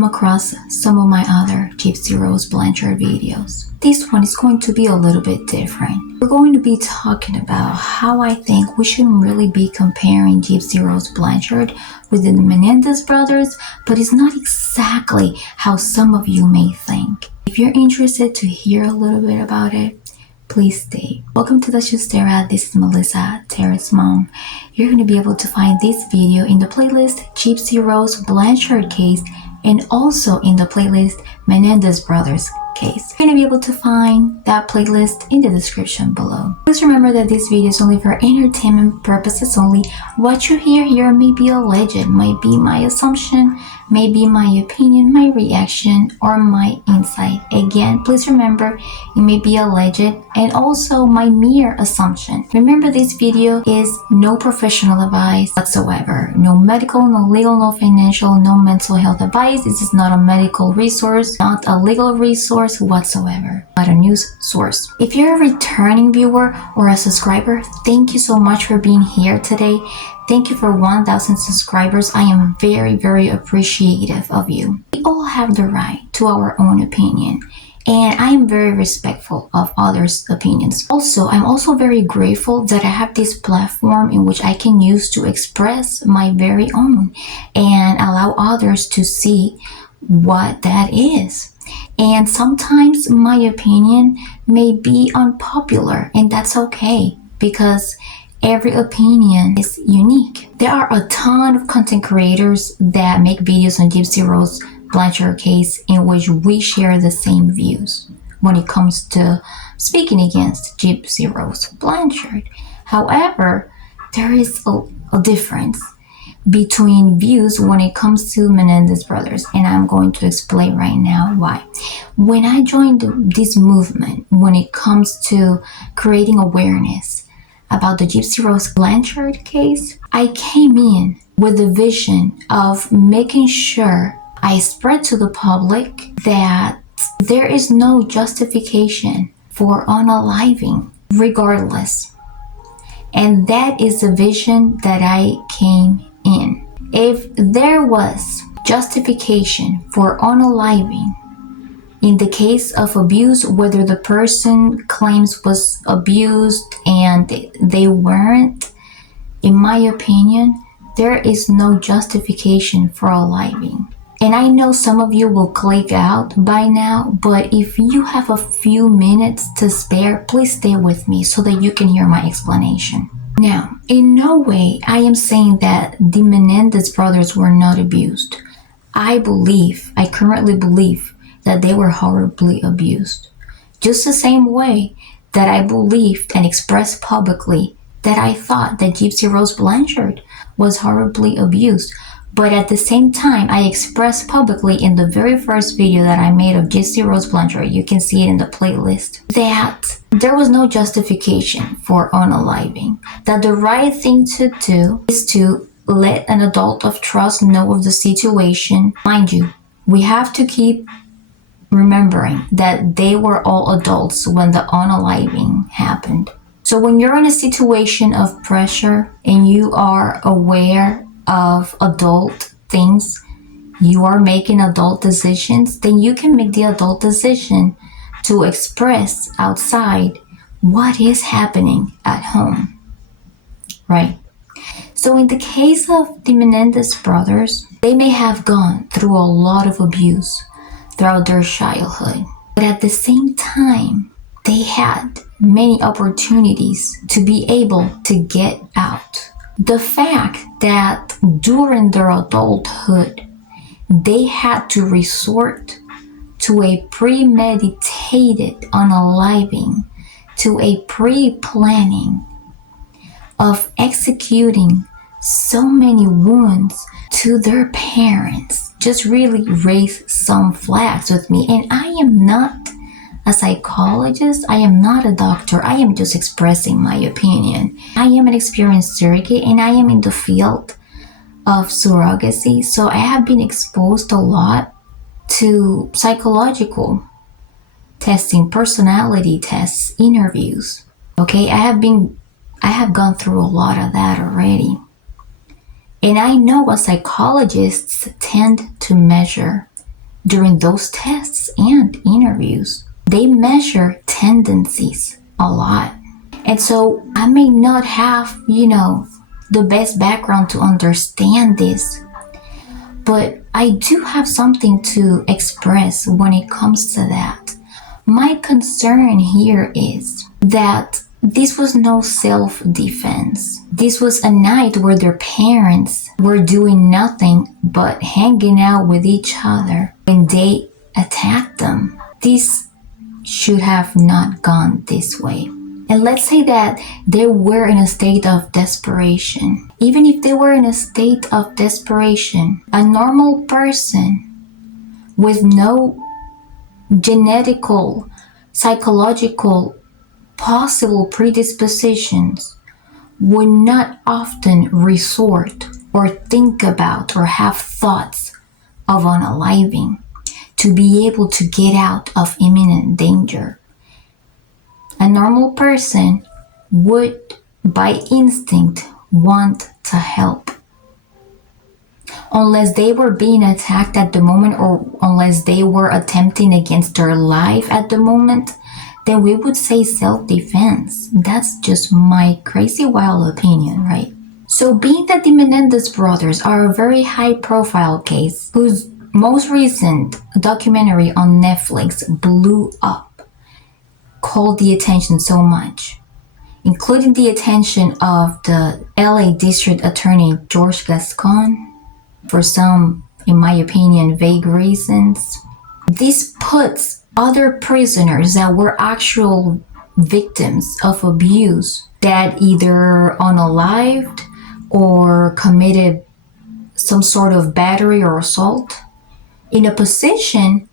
come across some of my other Gypsy Rose Blanchard videos. This one is going to be a little bit different. We're going to be talking about how I think we shouldn't really be comparing Gypsy Rose Blanchard with the Menendez Brothers, but it's not exactly how some of you may think. If you're interested to hear a little bit about it, please stay. Welcome to Let's Just Stare At. This is Melissa, Tara's mom. You're going to be able to find this video in the playlist Gypsy Rose Blanchard case and also in the playlist Menendez Brothers case. You're going to be able to find that playlist in the description below. Please remember that this video is only for entertainment purposes only. What you hear here may be alleged, might be my assumption, may be my opinion, my reaction, or my insight. Again, please remember it may be alleged and also my mere assumption. Remember, this video is no professional advice whatsoever. No medical, no legal, no financial, no mental health advice. This is not a medical resource, not a legal resource whatsoever, but a news source. If you're a returning viewer or a subscriber, thank you so much for being here today. Thank you for 1,000 subscribers. I am very, very appreciative of you. We all have the right to our own opinion, and I am very respectful of others' opinions. Also, I'm also very grateful that I have this platform in which I can use to express my very own and allow others to see what that is. And sometimes my opinion may be unpopular, and that's okay because every opinion is unique. There are a ton of content creators that make videos on Gypsy Rose Blanchard case in which we share the same views when it comes to speaking against Gypsy Rose Blanchard. However, there is a difference between views when it comes to Menendez Brothers, and I'm going to explain right now why. When I joined this movement, when it comes to creating awareness about the Gypsy Rose Blanchard case, I came in with the vision of making sure I spread to the public that there is no justification for unaliving regardless. And that is the vision that I came in. If there was justification for unaliving in the case of abuse, whether the person claims was abused and they weren't, in my opinion, there is no justification for unaliving. And I know some of you will click out by now, but if you have a few minutes to spare, please stay with me so that you can hear my explanation. Now, in no way I am saying that the Menendez brothers were not abused. I currently believe that they were horribly abused. Just the same way that I believed and expressed publicly that I thought that Gypsy Rose Blanchard was horribly abused. But at the same time, I expressed publicly in the very first video that I made of Gypsy Rose Blanchard, you can see it in the playlist, that there was no justification for unaliving. That the right thing to do is to let an adult of trust know of the situation. Mind you, we have to keep remembering that they were all adults when the unaliving happened. So when you're in a situation of pressure and you are aware of adult things, you are making adult decisions, then you can make the adult decision to express outside what is happening at home, right? So in the case of the Menendez brothers, they may have gone through a lot of abuse throughout their childhood, but at the same time, they had many opportunities to be able to get out. The fact that during their adulthood, they had to resort to a premeditated unaliving, to a pre-planning of executing so many wounds to their parents, just really raised some flags with me. And I am not a psychologist, I am not a doctor, I am just expressing my opinion. I am an experienced surrogate and I am in the field of surrogacy, so I have been exposed a lot to psychological testing, personality tests, interviews. Okay, I have gone through a lot of that already. And I know what psychologists tend to measure during those tests and interviews. They measure tendencies a lot. And so I may not have, the best background to understand this, but I do have something to express when it comes to that. My concern here is that this was no self-defense. This was a night where their parents were doing nothing but hanging out with each other when they attacked them. This should have not gone this way. And let's say that they were in a state of desperation. Even if they were in a state of desperation, a normal person with no genetical, psychological, possible predispositions would not often resort or think about or have thoughts of unaliving to be able to get out of imminent danger. A normal person would, by instinct, want to help. Unless they were being attacked at the moment or unless they were attempting against their life at the moment, then we would say self-defense. That's just my crazy wild opinion, right? So being that the Menendez brothers are a very high-profile case whose most recent documentary on Netflix blew up, called the attention so much, including the attention of the LA District Attorney George Gascon for some, in my opinion, vague reasons. This puts other prisoners that were actual victims of abuse that either unalived or committed some sort of battery or assault in a position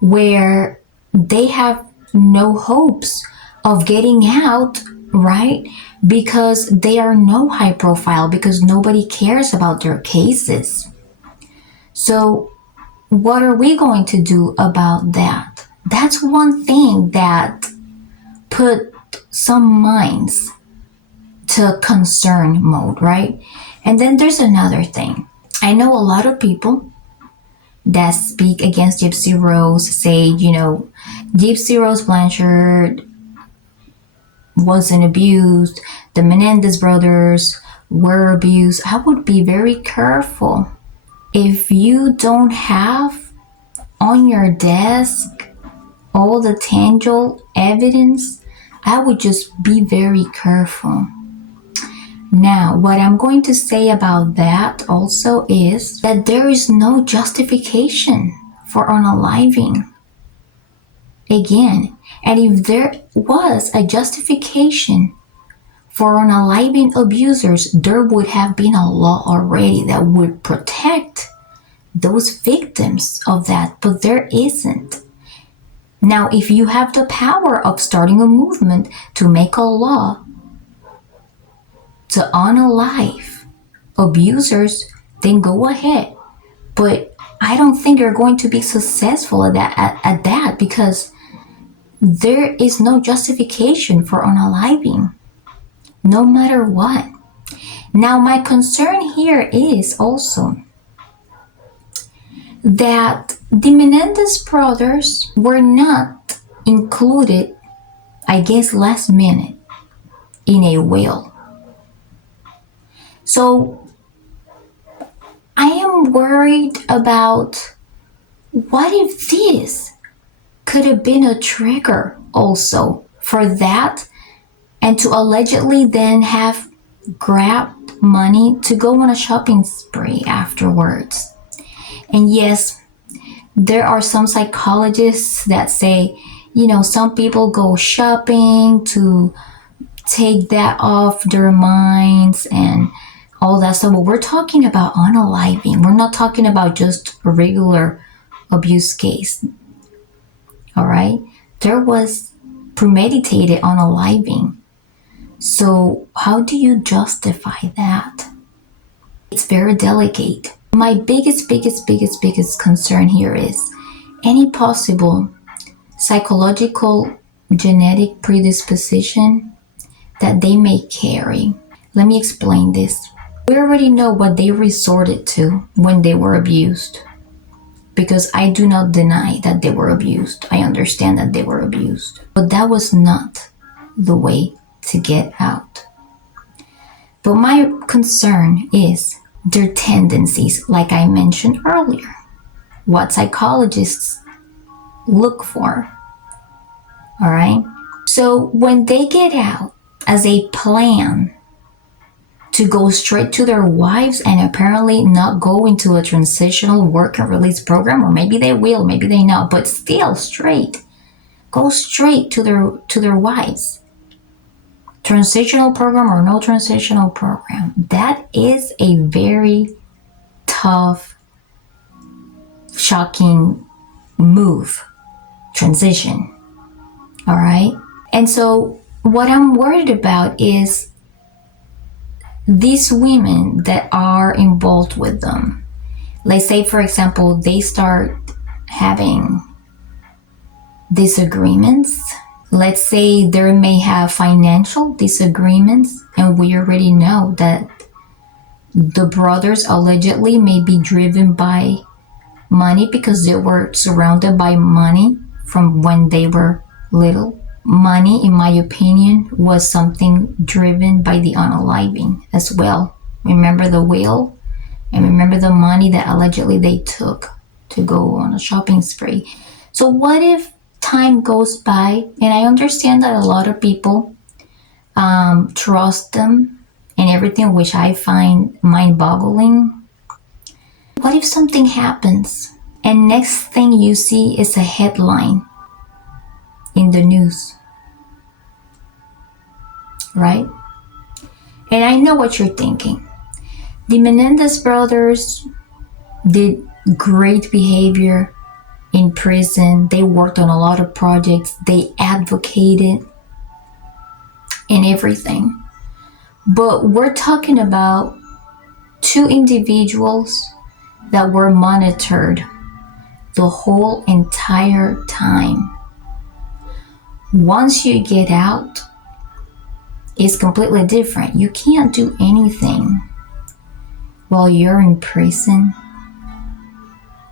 where they have no hopes of getting out, right? Because they are no high profile, because nobody cares about their cases. So what are we going to do about that? That's one thing that put some minds to concern mode, right? And then there's another thing. I know a lot of people that speak against Gypsy Rose say, Gypsy Rose Blanchard wasn't abused, the Menendez brothers were abused. I would be very careful. If you don't have on your desk all the tangible evidence, I would just be very careful. Now, what I'm going to say about that also is that there is no justification for unaliving. Again, and if there was a justification for unaliving abusers, there would have been a law already that would protect those victims of that, but there isn't. Now, if you have the power of starting a movement to make a law to unalive abusers, then go ahead. But I don't think you're going to be successful at that because there is no justification for unaliving, no matter what. Now, my concern here is also that the Menendez brothers were not included, I guess, last minute in a will. So I am worried about what if this could have been a trigger also for that, and to allegedly then have grabbed money to go on a shopping spree afterwards. And yes, there are some psychologists that say, some people go shopping to take that off their minds and all that stuff. But we're talking about unaliving. We're not talking about just a regular abuse case. All right? There was premeditated unaliving. So how do you justify that? It's very delicate. My biggest concern here is any possible psychological genetic predisposition that they may carry. Let me explain this. We already know what they resorted to when they were abused. because I do not deny that they were abused. I understand that they were abused. But that was not the way to get out. But my concern is their tendencies, like I mentioned earlier. What psychologists look for. All right? So when they get out as a plan to go straight to their wives and apparently not go into a transitional work and release program, or maybe they will, maybe they not, but still go straight to their wives. Transitional program or no transitional program, that is a very tough, shocking move, transition. All right? And so what I'm worried about is these women that are involved with them. Let's say, for example, they start having disagreements. Let's say there may have financial disagreements, and we already know that the brothers allegedly may be driven by money because they were surrounded by money from when they were little. Money, in my opinion, was something driven by the unaliving as well. Remember the will? And remember the money that allegedly they took to go on a shopping spree. So what if time goes by, and I understand that a lot of people trust them and everything, which I find mind-boggling. What if something happens and next thing you see is a headline in the news, right? And I know what you're thinking. The Menendez brothers did great behavior in prison. They worked on a lot of projects. They advocated and everything. But we're talking about two individuals that were monitored the whole entire time. Once you get out, it's completely different. You can't do anything while you're in prison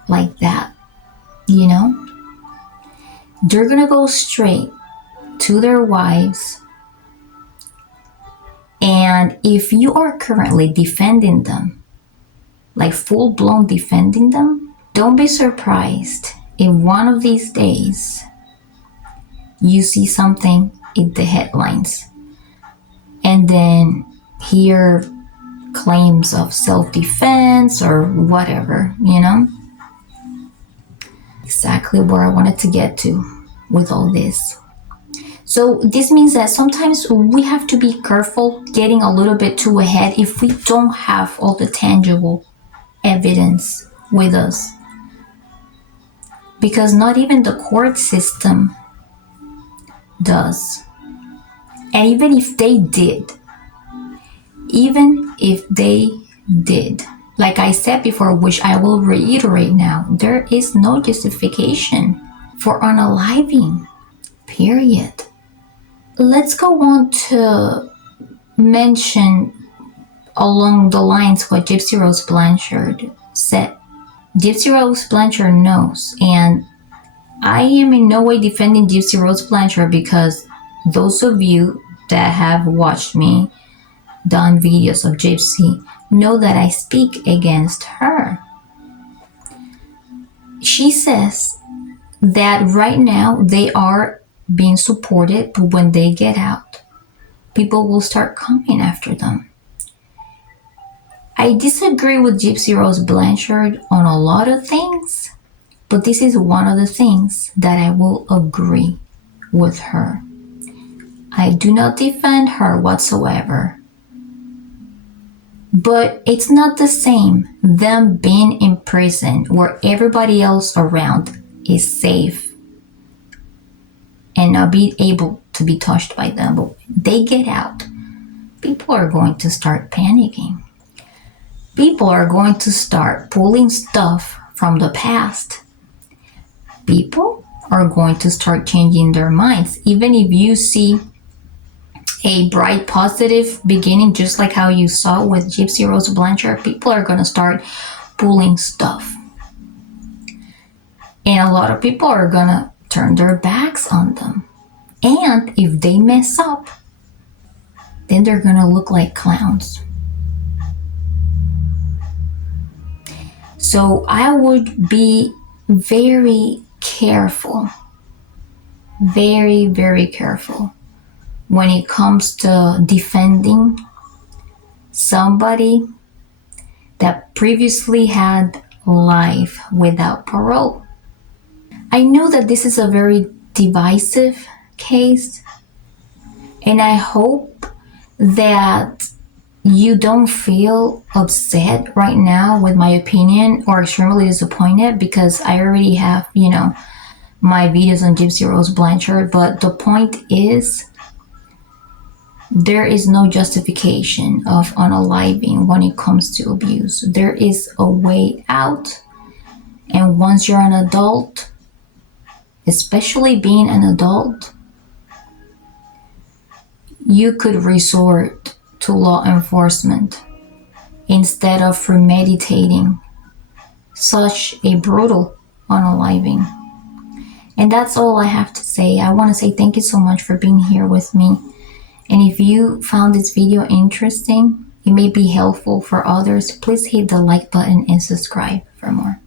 like that, you know? They're gonna go straight to their wives, and if you are currently defending them, like full-blown defending them, don't be surprised if one of these days you see something in the headlines and then hear claims of self-defense or whatever, you know? Exactly where I wanted to get to with all this. So this means that sometimes we have to be careful getting a little bit too ahead if we don't have all the tangible evidence with us. Because not even the court system does. And even if they did, like I said before, which I will reiterate now, there is no justification for unaliving, period. Let's go on to mention along the lines what Gypsy Rose Blanchard said. Gypsy Rose Blanchard knows, and I am in no way defending Gypsy Rose Blanchard, because those of you that have watched me done videos of Gypsy know that I speak against her. She says that right now they are being supported, but when they get out, people will start coming after them. I disagree with Gypsy Rose Blanchard on a lot of things, but this is one of the things that I will agree with her. I do not defend her whatsoever. But it's not the same them being in prison where everybody else around is safe and not being able to be touched by them. But they get out, people are going to start panicking. People are going to start pulling stuff from the past. People are going to start changing their minds. Even if you see a bright, positive beginning, just like how you saw with Gypsy Rose Blanchard, people are going to start pulling stuff. And a lot of people are gonna turn their backs on them. And if they mess up, then they're gonna look like clowns. So I would be very careful, very, very careful when it comes to defending somebody that previously had life without parole. I know that this is a very divisive case, and I hope that you don't feel upset right now with my opinion or extremely disappointed, because I already have, my videos on Gypsy Rose Blanchard. But the point is, there is no justification of unaliving when it comes to abuse. There is a way out. And once you're an adult, especially being an adult, you could resort to law enforcement instead of premeditating such a brutal unaliving. And that's all I have to say. I want to say thank you so much for being here with me. And if you found this video interesting, it may be helpful for others, please hit the like button and subscribe for more.